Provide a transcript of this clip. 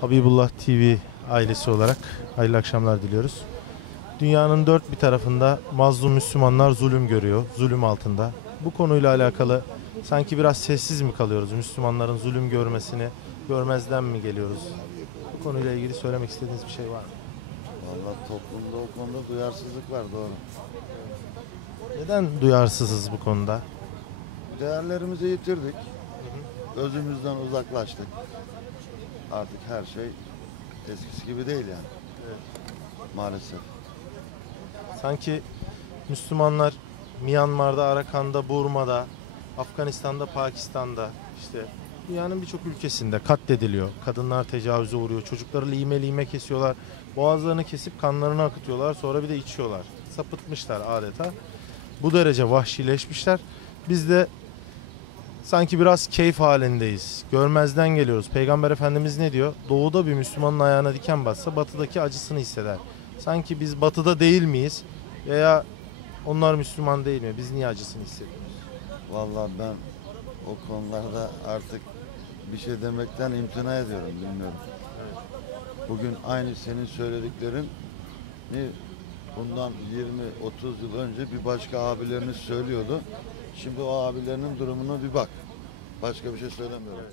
Habibullah TV ailesi olarak hayırlı akşamlar diliyoruz. Dünyanın dört bir tarafında mazlum Müslümanlar zulüm görüyor, zulüm altında. Bu konuyla alakalı sanki biraz sessiz mi kalıyoruz? Müslümanların zulüm görmesini görmezden mi geliyoruz? Bu konuyla ilgili söylemek istediğiniz bir şey var mı? Vallahi toplumda o konuda duyarsızlık var doğru. Neden duyarsızız bu konuda? Değerlerimizi yitirdik. Özümüzden uzaklaştık. Artık her şey eskisi gibi değil yani. Maalesef. Sanki Müslümanlar Myanmar'da, Arakan'da, Burma'da, Afganistan'da, Pakistan'da işte dünyanın birçok ülkesinde katlediliyor. Kadınlar tecavüze uğruyor. Çocukları lime lime kesiyorlar. Boğazlarını kesip kanlarını akıtıyorlar. Sonra bir de içiyorlar. Sapıtmışlar adeta. Bu derece vahşileşmişler. Biz de sanki biraz keyif halindeyiz. Görmezden geliyoruz. Peygamber Efendimiz ne diyor? Doğuda bir Müslümanın ayağına diken bassa batıdaki acısını hisseder. Sanki biz batıda değil miyiz? Veya onlar Müslüman değil mi? Biz niye acısını hissediyoruz? Vallahi ben o konularda artık bir şey demekten imtina ediyorum bilmiyorum. Bugün aynı senin söylediklerin bundan 20-30 yıl önce bir başka abileriniz söylüyordu. Şimdi o abilerinin durumuna bir bak. Başka bir şey söylemiyorum.